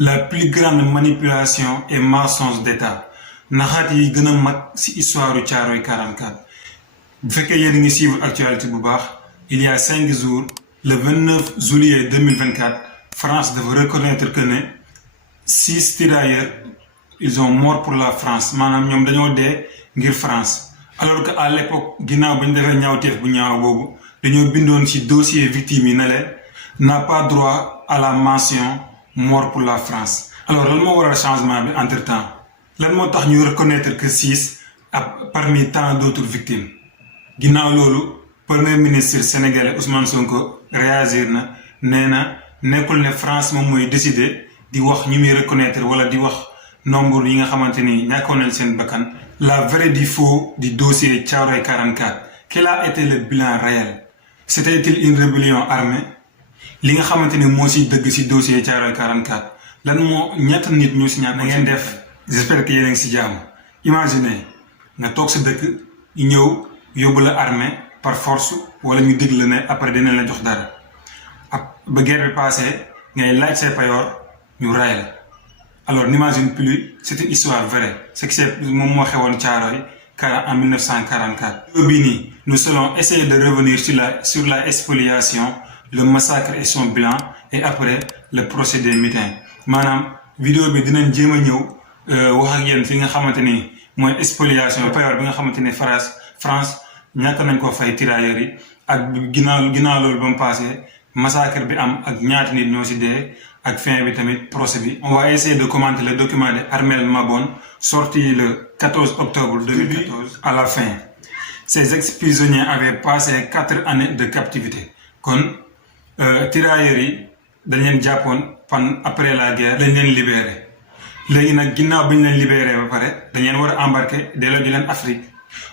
la plus grande manipulation et mensonge d'État naxaat yi gën a mag ci histoire u Thiaroye 44 bu fekkee yéen a ngi suivre actualité bu baax il y a 5 jours le 29 juillet 2024 France dafa reconnaître que ne 6 tirailleurs ils ont mort pour la France maanaam ñoom dañoo dee ngir France alors que à l'époque ginnaaw ba ñu defee ñaawteef bu ñaaw boobu dañoo bindoon ci dossier victime yi ne leen n'a pas droit à la mention mort pour la France. Alors lan moo waral changement bi entre temps lan moo tax ñu reconnaître que 6 parmi tant d'autres victimes ginnaaw loolu premier ministre sénégalais Ousmane Sonko réagir na nee na nekkul ne France moom mooy décider di wax ñu muy reconnaître wala di wax nombre yi nga xamante ni ñàkkoon nañ seen bakkan. La vraie du faux du dossier Thiaroye 44 quel a été le bilan réel c'était-il une rébellion armée li nga xamante ni moo si dëgg si dossier Thiaroye 44 lan moo ñett nit ñoo si ñaan na ngeen def j'espère que yéen a ngi si jàmm imaginez nga toog sa dëkk ñëw yóbbu la armée par force wala ñu dégg la ne après dinañ la jox dara ba guerre bi passé ngay laaj say payoor ñu ray la alors n'imagine plus c'est une histoire vraie ce qui c'est moom moo xewoon Thiaroye en 1944 bii nii nous allons essayer de revenir sur la spoliation le massacre et son bilan et après le procédé mutin maanaam vidéo bi dinañ jéem a ñëw wax ak yéen fi nga xamante ni mooy spoliation payoor bi nga xamante ni France ñàkk nañ ko fay tirailleurs yi ak ginnaaw loolu ba mu passé massacre bi am ak ñaata nit ñoo si dee ak fin bi tamit procès bi. On va essayer de commenter le document de Armel Mabon sorti le 14 octobre 2014 à la fin. Ces ex-prisonniers avaient passé 4 années de captivité kon tirailleurs yi dañ leen jàppoon après la guerre dañ leen libéré léegi nag ginnaaw bi ñu leen libéré ba pare dañ leen war a embarquer delloo ji leen Afrique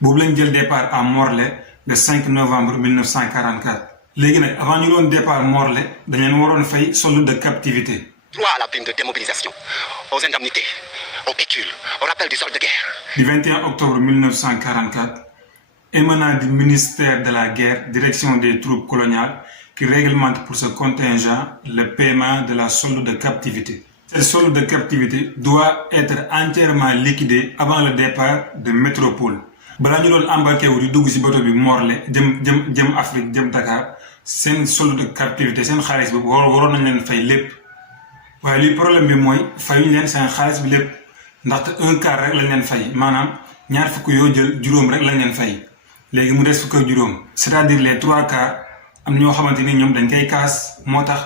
boobu lañ jël départ à Morlaix le 5 novembre 1944 léegi nag avant ñu doon départ Morlaix dañ leen waroon fay solde de captivité. Droit à la prime de démobilisation, aux indemnités, au pécule, au rappel du solde de guerre. Du 21 octobre 1944 émanant du ministère de la guerre direction des troupes coloniales qui réglemente pour ce contingent le paiement de la solde de captivité. Cette solde de captivité doit être entièrement liquidée avant le départ de métropole. balaa ñu doon embarqué wu di dugg ci bateau bi Morlaix jëm Afrique jëm Dakar seen solde de captivité seen xaalis bi waroon nañ leen fay lépp waaye li problème bi mooy fayuñ leen seen xaalis bi lépp ndaxte 1/4 rek lañ leen fay maanaam ñaar fukk yoo jël juróom rek lañ leen fay léegi mu des fukk ak juróom c'est-à-dire les 3/4 am na ñoo xamante ni ñoom dañ koy kaas moo tax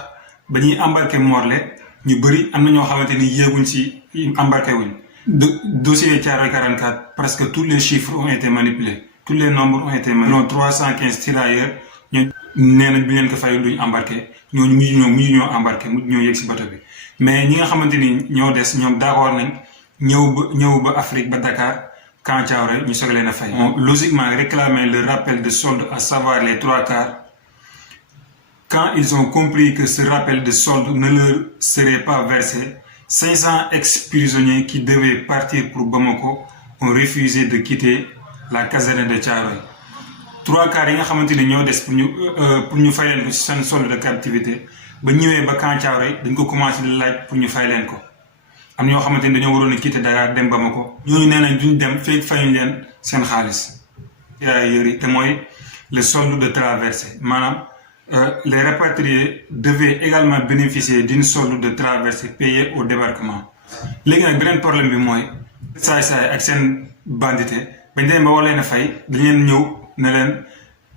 ba ñuy embarqué Morlaix ñu bëri am na ñoo xamante ni yéeguñ ci embarqué wuñ. Dossier Thiaroye 44 presque tous les chiffres ont été manipulés tous les nombres ont été manipulés. 315 tirailleurs ñoo nee nañ bi leen ko fay duñ embarqué ñooñu mujj ñoo embarqué mujj ñoo yegg si bateau bi mais ñi nga xamante ni ñoo des ñoom d'accord nañ ñëw ba Afrique ba Dakar quand Thiaroye ñu soog leen a fay. Logiquement réclamer le rappel de solde à savoir les 3/4 quand ils ont compris que ce rappel de solde ne leur serait pas versé. 500 ex-prisonniers qui devaient partir pour Bamako ont refusé de quitter la caserne de Thiaroye 3/4 yi nga xamante ni ñoo des pour ñu fay leen ko ci seen solde de captivité ba ñëwee ba camp Thiaroye dañ ko commencé di laaj pour ñu fay leen ko am ñoo xamante ni dañoo waroon a quitter Dakar dem Bamako ñooñu nee nañ duñ dem fekk fayuñ leen seen xaalis tirailleurs te mooy le solde de traversée maanaam. Les rapatriés devaient également bénéficier d'une solde de traversée payée au débarquement léegi nag beneen problème bi mooy saay-saay ak seen bandité bañ demee ba war leen a fay dañ leen ñëw ne leen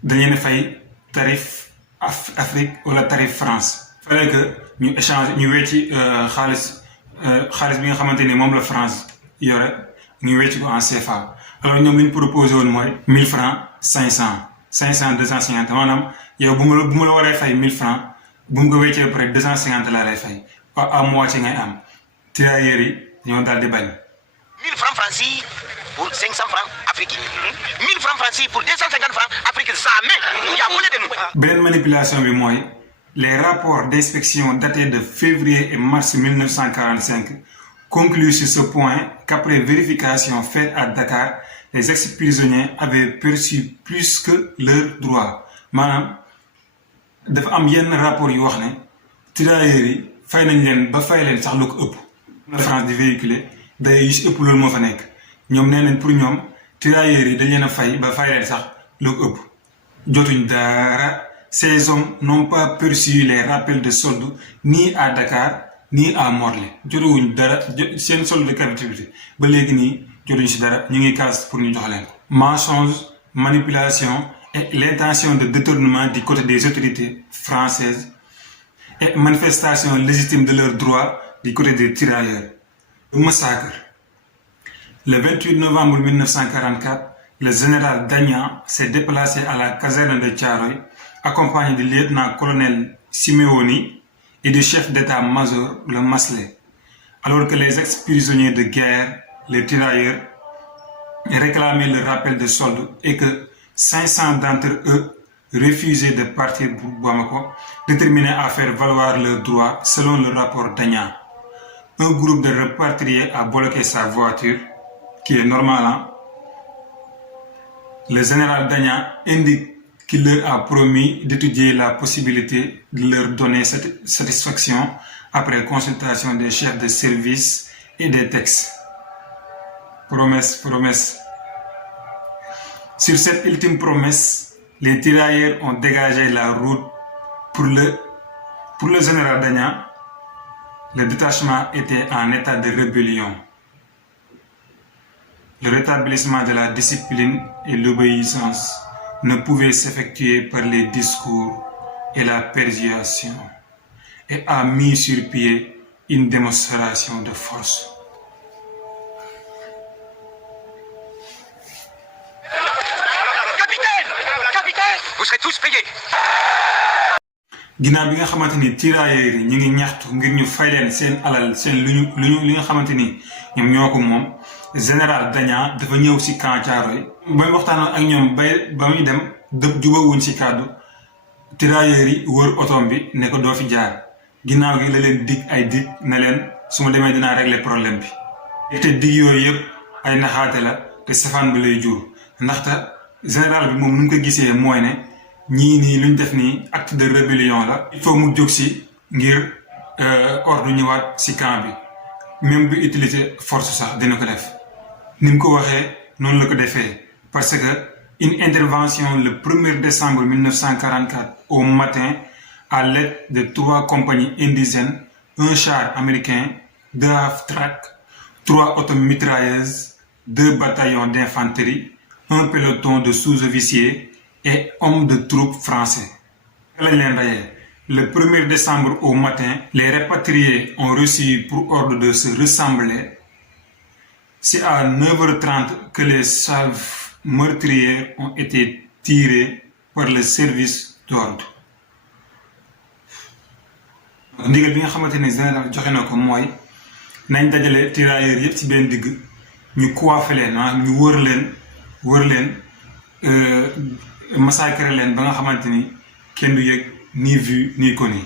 dañ leen a fay tarif Afrique wala tarif France. Il fallait que ñu échange ñu wecci xaalis bi nga xamante ni moom la France yore ñu wecci ko en CFA alors ñoom li ñu proposé woon mooy 1000 francs 500 250 maanaam yow bu ma la waree fay 1000 francs bu mu ko weccee ba pare 250 laa lay fay à moitié ngay am tirailleurs yi ñoo daal di bañ. 1000 francs français pour 500 francs africains. 1000 francs français pour 250 francs africains jamais. Il y a volé de nous. beneen manipulation bi mooy les rapports d'inspection datés de février et mars 1945 concluent sur ce point qu'après vérification faite à Dakar les ex-prisonniers avaient perçu plus que leurs droits maanaam dafa am yenn rapport yu wax ne tirailleurs yi fay nañ leen ba fay leen sax lu ko ëpp. la France di véhiculer day yu si ëpp loolu moo fa nekk ñoom nee nañ pour ñoom tirailleurs yi dañ leen a fay ba fay leen sax lu ko ëpp. jotuñ dara. Ces hommes n'ont pas perçu les rappels de solde ni à Dakar ni à Morlaix jotuwuñ dara seen solde de captivité ba léegi nii jotuñ si dara ñu ngi kaas pour ñu jox leen ko. Mensonge, manipulation et l'intention de détournement du côté des autorités françaises et manifestation légitime de leurs droits du côté des tirailleurs. Le massacre. Le 28 novembre 1944, le général Dagnan s'est déplacé à la caserne de Thiaroye accompagné du lieutenant-colonel Simeoni et du chef d'état-major le Masselet, alors que les ex-prisonniers de guerre, les tirailleurs, réclamaient le rappel de solde et que 500 d'entre eux refusaient de partir pour Bamako, déterminés à faire valoir leurs droits selon le rapport Dagnan. Un groupe de rapatriés a bloqué sa voiture, qui est normale. Hein? Le général Dagnan indique qu'il leur a promis d'étudier la possibilité de leur donner cette satisfaction après consultation des chefs de service et des textes. Promesse, promesse. Sur cette ultime promesse, les tirailleurs ont dégagé la route pour le général Dagnan. Le détachement était en état de rébellion. Le rétablissement de la discipline et l'obéissance ne pouvait s'effectuer par les discours et la persuasion, et a mis sur pied une démonstration de force. Capitaine, vous serez tous payés. ginnaaw bi nga xamante ni tirailleurs yi ñu ngi ñaxtu ngir ñu fay leen seen alal seen li nga xamante ni ñoom ñoo ko moom général Dagnan dafa ñëw si camp Thiaroye mooy waxtaan ak ñoom ba muy dem dëpp jubawuñ si kàddu tirailleurs yi wër otom bi ne ko doo fi jaar ginnaaw gi la leen dig ay dig ne leen su ma demee dinaa régler problème bi te dig yooyu yëpp ay naxaate la te safaan bi lay jur ndaxte général bi moom nu mu ko gisee mooy ne ñii nii luñ def nii acte de rébellion la il faut mu jóg si ngir ordre ñëwaat si camp bi même bu utiliser force sax dina ko def ni mu ko waxee noonu la ko defee parce que une intervention le 1er décembre 1944 au matin à l'aide de 3 compagnies indigènes, un char américain, 2 half-track, 3 automitrailleuses, 2 bataillons d'infanterie, un peloton de sous-officiers et hommes de troupes français. Le 1er décembre au matin, les répatriés ont reçu pour ordre de se rassembler. C'est à 9h30 que les salves meurtriers ont été tirés par le service d'ordre. ndigal bi nga xamante ne général joxe na ko mooy nañ dajale tirailleurs yëpp ci benn digg ñu coiffé leen ñu wër leen massacrer leen ba nga xamante ni kenn du yëg ni vu ni connu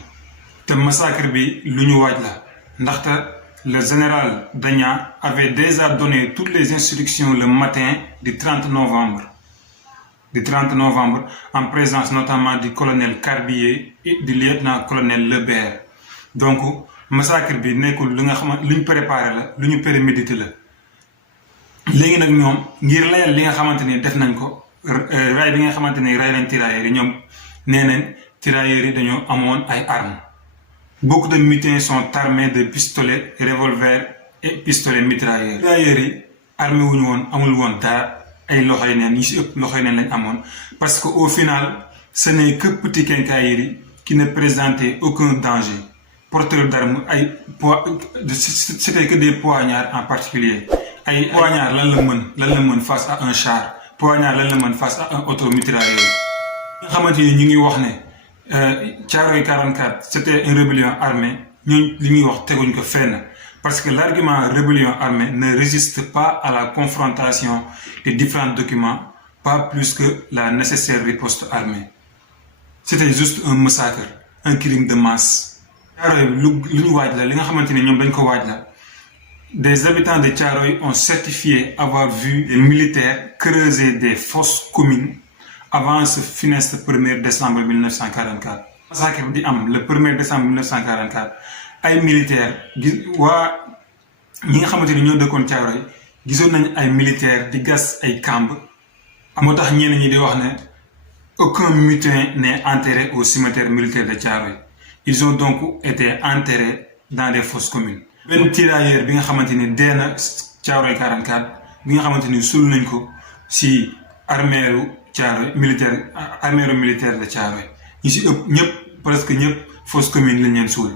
te massacre bi lu ñu waaj la ndaxte le général Dagnan avait déjà donné toutes les instructions le matin du 30 novembre en présence notamment du colonel Carbier et du lieutenant-colonel Lebert. Donc massacre bi nekkul lu nga xamante lu ñu préparé la lu ñu prémédité la léegi nag ñoom ngir layal li nga xamante ni def nañ ko ray bi nga xamante ni ray nañ tirailleurs yi ñoom nee nañ tirailleurs yi dañoo amoon ay armes. Beaucoup de mutins sont armés de pistolets, revolvers et pistolets mitrailleurs. Tirailleurs yi armé wuñu woon amul woon dara ay loxoy neen yi si ëpp loxoy neen lañ amoon parce que au final ce n'est que petit quincaillerie qui ne présentait aucun danger. Porteurs d'armes ay c'était que des poignards en particulier ay poignards lan la mën face à un char poignard lan la mën face à un automitrailleur nga xamante ni ñu ngi wax ne Thiaroye 44 c'était une rébellion armée ñooñu li ñuy wax teguñ ko fenn parce que l'argument rébellion armée ne résiste pas à la confrontation des différents documents pas plus que la nécessaire riposte armée. C'était juste un massacre un crime de masse. Thiaroye lu ñu waaj la li nga xamante ne ñoom dañ ko waaj la des habitants de Thiaroye ont certifié avoir vu des militaires creuser des fosses communes avant ce funeste 1er décembre 1944. Massacre di am le 1er décembre 1944 ay militaires waa ñi nga xamante ni ñoo dëkkoon Thiaroye gisoon nañ ay militaires di gas ay kamb moo tax ñenn ñi di wax ne aucun mutin n'est enterré au cimetière militaire de Thiaroye. Ils ont donc été enterrés dans des fosses communes. benn tirailleur bi nga xamante ni dee na Thiaroye 44 bi nga xamante ni suul nañ ko si armeeru Thiaroye militaire de Thiaroye ñi si ëpp ñëpp presque ñëpp fosse commune lañ leen suul.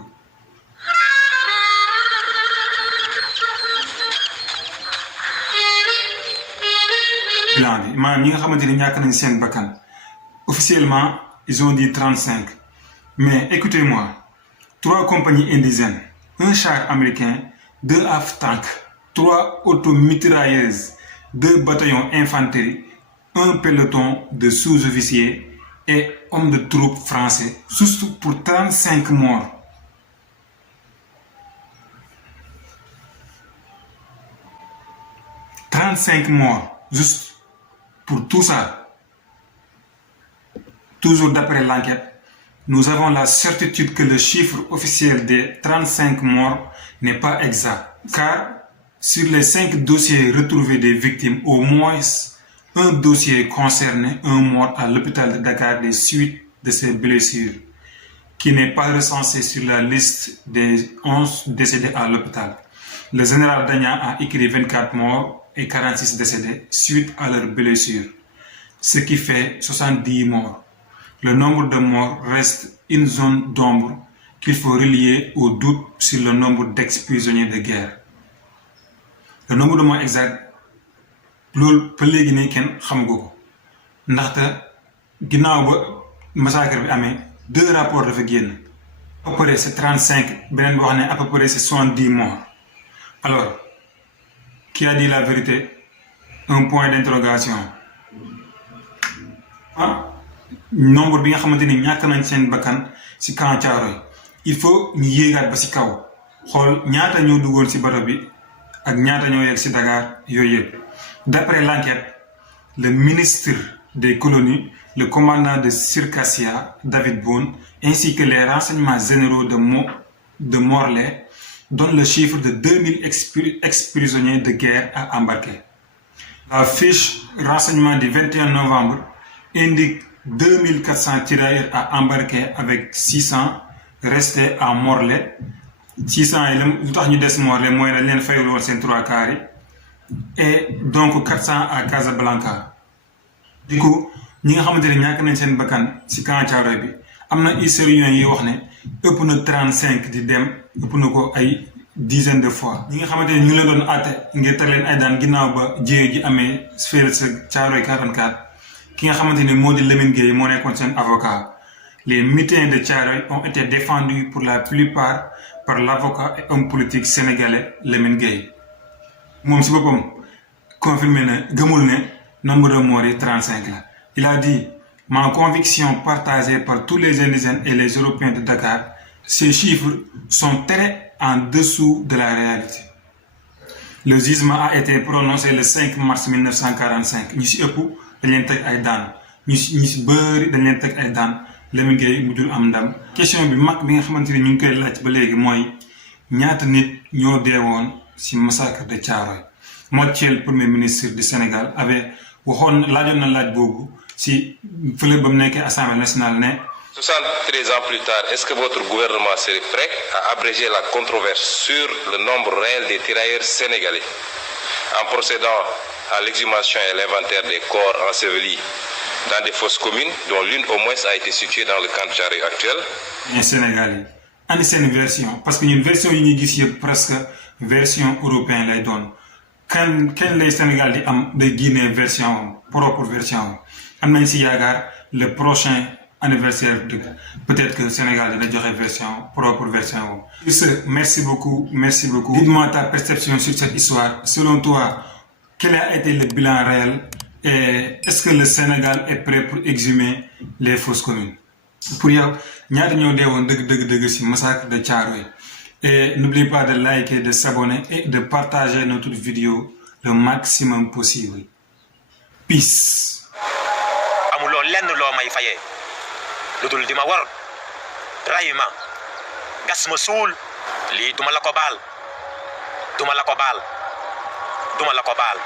bilan bi maanaam ñi nga xamante ni ñàkk nañ seen bakkan officiellement ils ont dit 35 mais écoutez-moi 3 compagnies indigènes, un char américain, 2 half-tanks, 3 automitrailleuses, 2 bataillons infanterie, un peloton de sous-officiers et hommes de troupes français, juste pour 35 morts. « 35 morts, juste pour tout ça. » Toujours d'après l'enquête, nous avons la certitude que le chiffre officiel des 35 morts n'est pas exact, car sur les 5 dossiers retrouvés des victimes, au moins un dossier concernait un mort à l'hôpital de Dakar des suites de ses blessures, qui n'est pas recensé sur la liste des 11 décédés à l'hôpital. Le général Dagnan a écrit 24 morts et 46 décédés suite à leurs blessures, ce qui fait 70 morts. Le nombre de morts reste une zone d'ombre qu'il faut relier au doute sur le nombre d'ex-prisonniers de guerre. Le nombre de morts exact, loolu ba léegi ne kenn xamagu ko ndaxte ginnaaw ba massacre bi amee 2 rapports dafa génn. À peu près c'est 35 beneen bi wax ne à peu près c'est 70 morts. Alors qui a dit la vérité? Un point d'interrogation. Nombre bi nga xamante ni ñàkk nañ seen bakkan ci camp Thiaroye il faut ñu yéegaat ba ci kaw xool ñaata ñoo duggoon ci bato bi ak ñaata ñoo yegg ci Dakar yooyu yëpp. D'après l'enquête, le ministre des colonies, le commandant de Circassia, David Boone, ainsi que les renseignements généraux de Morlaix donnent le chiffre de 2000 ex-prisonniers de guerre à embarquer. La fiche renseignement du 21 novembre indique 2400 tirailleurs à embarquer avec 600 restés à Morlaix. 600 yi lu tax ñu des Morlaix mooy dañ leen fayul woon seen 3 quarts yi et donc 400 à Casablanca. Du coup ñi nga xamante ne ñàkk nañ seen bakkan ci camp Thiaroye bi am na historiens yi wax ne ëpp na 35 di dem ëpp na ko ay dizaine de fois. ñi nga xamante ne ñu leen doon àtte ngir teg leen ay daan ginnaaw ba jéye ji amee fële sa Thiaroye 44 ki nga xamante ne moo di Lamine Gueye moo nekkoon seen avocat. Les mutins de Thiaroye ont été défendus pour la plupart par l'avocat et homme politique sénégalais Lamine Gueye. moom ci boppam confirmé na gëmul ne nombre de morts yi 35 la. Il a dit: ma conviction partagée par tous les indigènes et les Européens de Dakar, ces chiffres sont très en dessous de la réalité. Le jugement a été prononcé le 5 mars 1945 ñu ci ëpp dañ leen teg ay daan ñu ci bëri dañ leen teg ay daan. Lamine Gueye mujjul am ndam. question bi mag bi nga xamante ni ñu ngi koy laaj ba léegi mooy ñaata nit ñoo deewoon ci massacre de Thiaroye. Mathiel premier ministre du Sénégal avait laajoon na laaj boobu ci fële ba mu nekkee Assemblée nationale ne. 73 ans plus tard, est-ce que votre gouvernement serait prêt à abréger la controverse sur le nombre réel des tirailleurs sénégalais en procédant à l'exhumation et l'inventaire des corps ensevelis dans des fosses communes, dont l'une au moins a été située dans le camp Thiaroye actuel? Les Sénégalais andi seen version parce que ñun version yi ñuy gis yëpp presque version européenne lay doon kenn lay Sénégal di am day génne version propre version am nañ ci yaakaar le prochain anniversaire de peut-être que Sénégal dina joxe version propre version. Merci beaucoup. Dis-moi ta perception sur cette histoire. Selon toi, quel a été le bilan réel? Et est-ce que le Sénégal est prêt pour exhumer les fosses communes? Pour yow ñaata ñoo deewoon dëgg ci massacre de Thiaroye. Et n'oubliez pas de liker, de s'abonner et de partager notre vidéo le maximum possible. Peace. amuloo lenn loo may fayee lu dul di ma war ray ma gas ma suul lii duma la ko baal duma la ko baal duma la ko baal